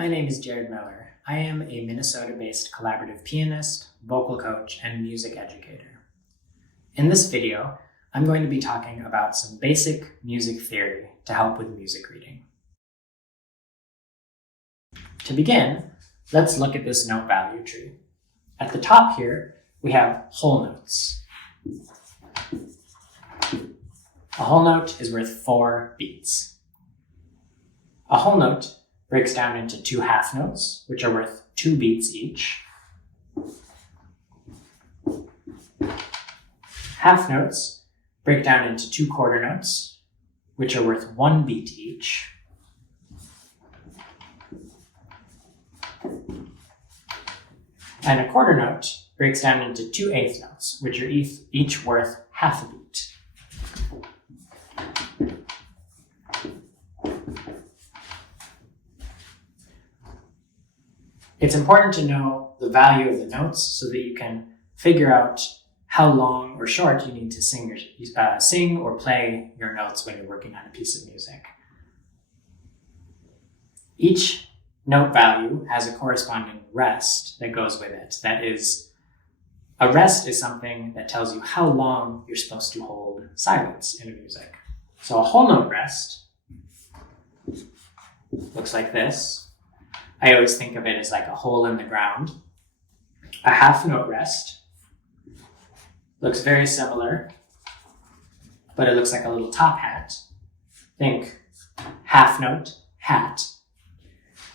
My name is Jared Miller. I am a Minnesota-based collaborative pianist, vocal coach, and music educator. In this video, I'm going to be talking about some basic music theory to help with music reading. To begin, let's look at this note value tree. At the top here, we have whole notes. A whole note is worth 4 beats. A whole note breaks down into 2 half notes, which are worth 2 beats each. Half notes break down into 2 quarter notes, which are worth 1 beat each. And a quarter note breaks down into 2 eighth notes, which are each worth half a beat. It's important to know the value of the notes so that you can figure out how long or short you need to sing or play your notes when you're working on a piece of music. Each note value has a corresponding rest that goes with it. That is, a rest is something that tells you how long you're supposed to hold silence in music. So a whole note rest looks like this. I always think of it as like a hole in the ground. A half note rest looks very similar, but it looks like a little top hat. Think half note, hat.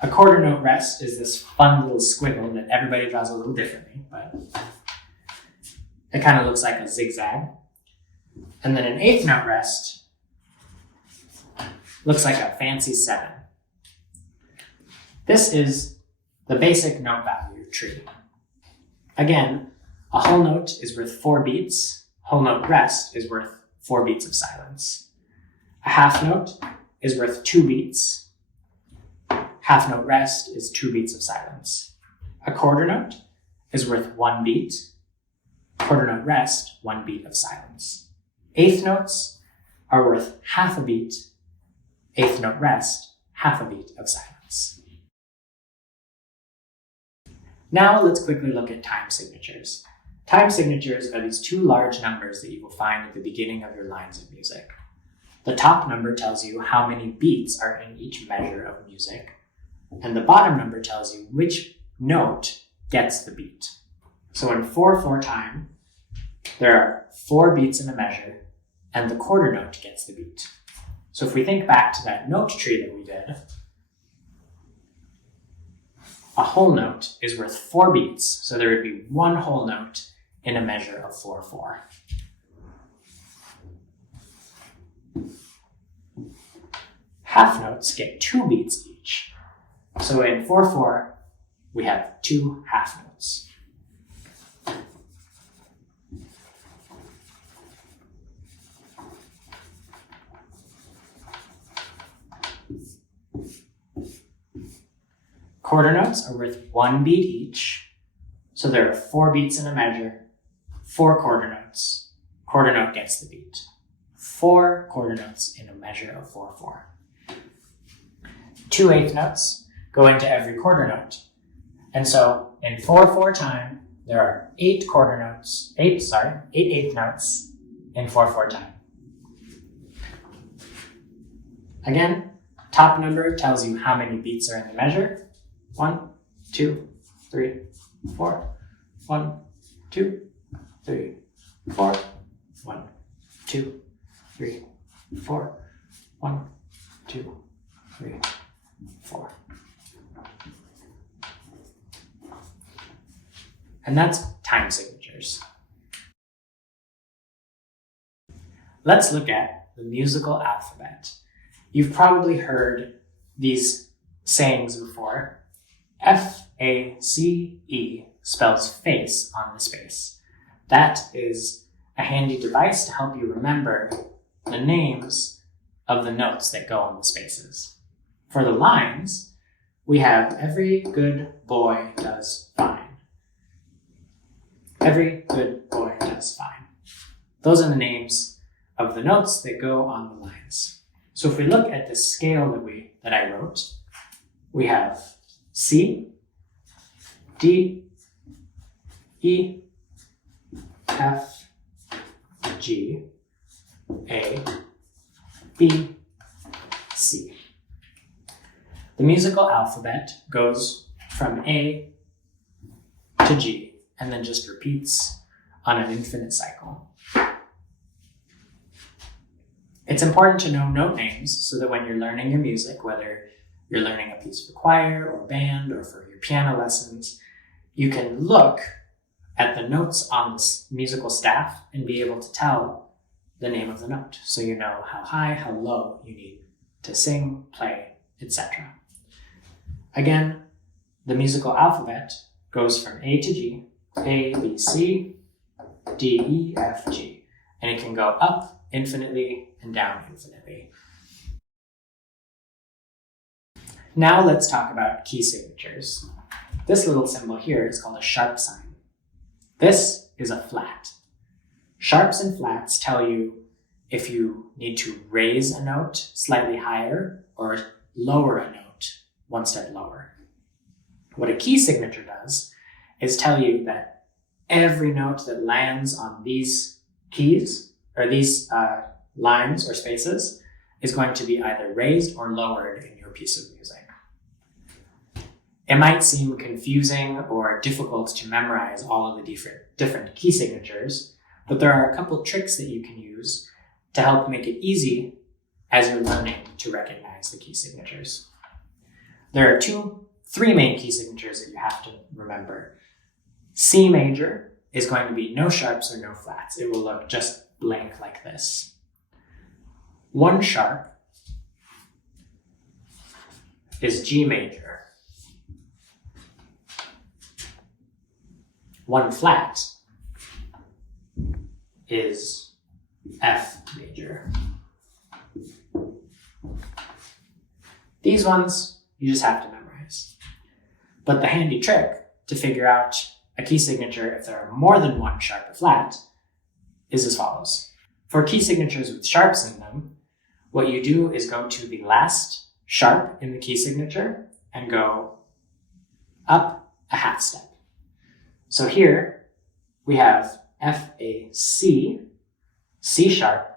A quarter note rest is this fun little squiggle that everybody draws a little differently, but it kind of looks like a zigzag. And then an eighth note rest looks like a fancy 7. This is the basic note value tree. Again, a whole note is worth 4 beats. Whole note rest is worth 4 beats of silence. A half note is worth 2 beats. Half note rest is 2 beats of silence. A quarter note is worth 1 beat. Quarter note rest, 1 beat of silence. Eighth notes are worth half a beat. Eighth note rest, half a beat of silence. Now let's quickly look at time signatures. Time signatures are these 2 large numbers that you will find at the beginning of your lines of music. The top number tells you how many beats are in each measure of music, and the bottom number tells you which note gets the beat. So in 4/4 time, there are 4 beats in a measure, and the quarter note gets the beat. So if we think back to that note tree that we did, a whole note is worth 4 beats, so there would be 1 whole note in a measure of 4/4. Half notes get 2 beats each. So in 4/4, we have 2 half notes. Quarter notes are worth 1 beat each. So there are 4 beats in a measure, 4 quarter notes. Quarter note gets the beat. 4 quarter notes in a measure of 4/4. 2 eighth notes go into every quarter note. And so in 4/4 time, there are 8 eighth notes in 4/4 time. Again, top number tells you how many beats are in the measure. 1, 2, 3, 4. 1, 2, 3, 4. 1, 2, 3, 4. 1, 2, 3, 4. And that's time signatures. Let's look at the musical alphabet. You've probably heard these sayings before. F-A-C-E spells face on the space. That is a handy device to help you remember the names of the notes that go on the spaces. For the lines, we have every good boy does fine. Every good boy does fine. Those are the names of the notes that go on the lines. So if we look at the scale that I wrote, we have C, D, E, F, G, A, B, C. The musical alphabet goes from A to G and then just repeats on an infinite cycle. It's important to know note names so that when you're learning your music, whether you're learning a piece for choir or band or for your piano lessons, you can look at the notes on the musical staff and be able to tell the name of the note. So you know how high, how low you need to sing, play, etc. Again, the musical alphabet goes from A to G, A, B, C, D, E, F, G, and it can go up infinitely and down infinitely. Now let's talk about key signatures. This little symbol here is called a sharp sign. This is a flat. Sharps and flats tell you if you need to raise a note slightly higher or lower a note one step lower. What a key signature does is tell you that every note that lands on these keys, or these lines or spaces, is going to be either raised or lowered in your piece of music. It might seem confusing or difficult to memorize all of the different key signatures, but there are a couple tricks that you can use to help make it easy as you're learning to recognize the key signatures. There are three main key signatures that you have to remember. C major is going to be no sharps or no flats. It will look just blank like this. One sharp is G major. One flat is F major. These ones you just have to memorize. But the handy trick to figure out a key signature if there are more than one sharp or flat is as follows. For key signatures with sharps in them, what you do is go to the last sharp in the key signature and go up a half step. So here we have F, A, C, C sharp,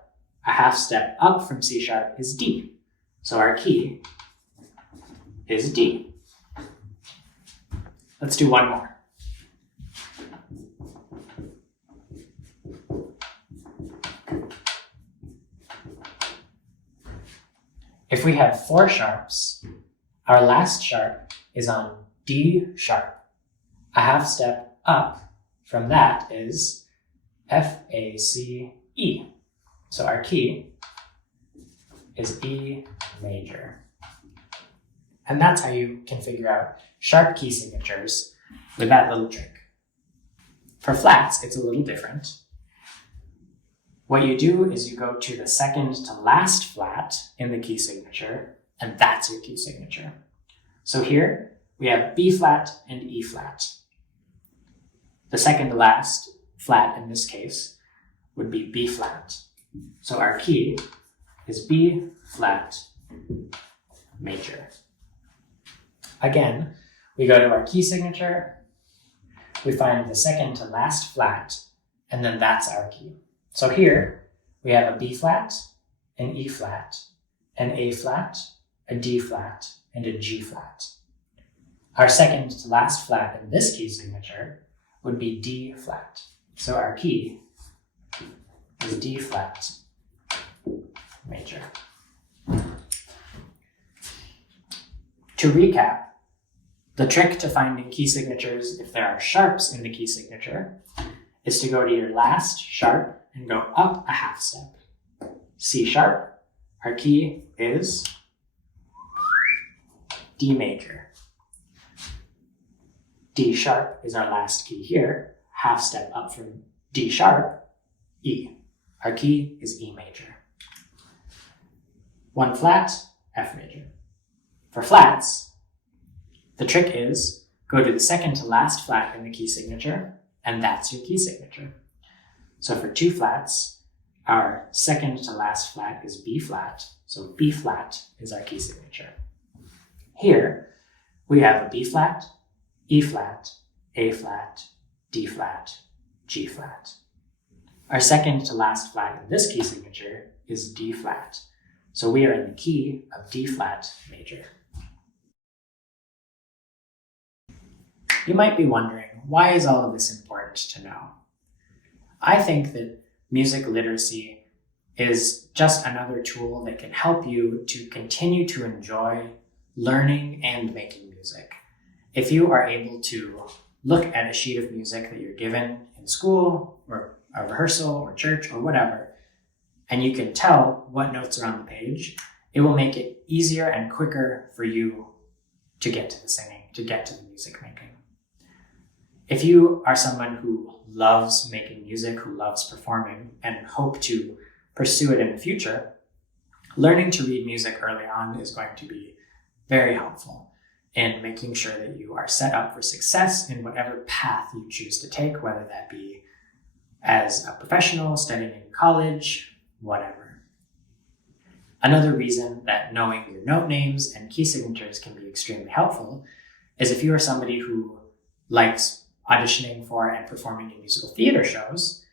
a half step up from C sharp is D. So our key is D. Let's do one more. If we have four sharps, our last sharp is on D sharp. A half step up from that is F, A, C, E. So our key is E major. And that's how you can figure out sharp key signatures with that little trick. For flats, it's a little different. What you do is you go to the second to last flat in the key signature, and that's your key signature. So here we have B flat and E flat. The second to last flat in this case would be B flat. So our key is B flat major. Again, we go to our key signature, we find the second to last flat, and then that's our key. So here we have a B flat, an E flat, an A flat, a D flat, and a G flat. Our second to last flat in this key signature would be D flat. So our key is D flat major. To recap, the trick to finding key signatures if there are sharps in the key signature is to go to your last sharp and go up a half step. C sharp, our key is D major. D sharp is our last key here, half step up from D sharp, E. Our key is E major. One flat, F major. For flats, the trick is go to the second to last flat in the key signature, and that's your key signature. So for two flats, our second to last flat is B flat, so B flat is our key signature. Here, we have a B flat, E flat, A flat, D flat, G flat. Our second to last flat in this key signature is D flat. So we are in the key of D flat major. You might be wondering, why is all of this important to know? I think that music literacy is just another tool that can help you to continue to enjoy learning and making music. If you are able to look at a sheet of music that you're given in school or a rehearsal or church or whatever, and you can tell what notes are on the page, it will make it easier and quicker for you to get to the singing, to get to the music making. If you are someone who loves making music, who loves performing, and hope to pursue it in the future, learning to read music early on is going to be very helpful in making sure that you are set up for success in whatever path you choose to take, whether that be as a professional, studying in college, whatever. Another reason that knowing your note names and key signatures can be extremely helpful is if you are somebody who likes auditioning for and performing in musical theater shows,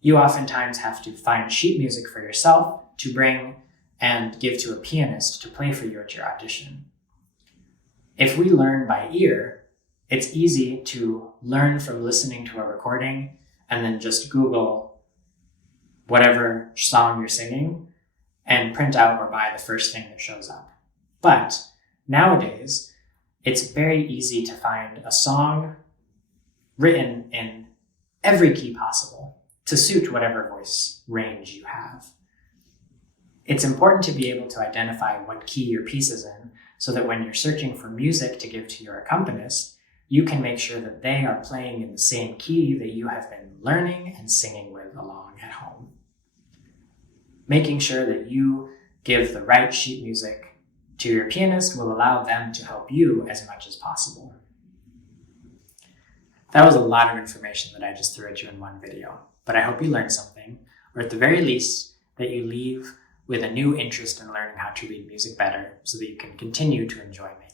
you oftentimes have to find sheet music for yourself to bring and give to a pianist to play for you at your audition. If we learn by ear, it's easy to learn from listening to a recording and then just Google whatever song you're singing and print out or buy the first thing that shows up. But nowadays, it's very easy to find a song written in every key possible to suit whatever voice range you have. It's important to be able to identify what key your piece is in so that when you're searching for music to give to your accompanist, you can make sure that they are playing in the same key that you have been learning and singing with along at home. Making sure that you give the right sheet music to your pianist will allow them to help you as much as possible. That was a lot of information that I just threw at you in one video, but I hope you learned something, or at the very least, that you leave with a new interest in learning how to read music better so that you can continue to enjoy making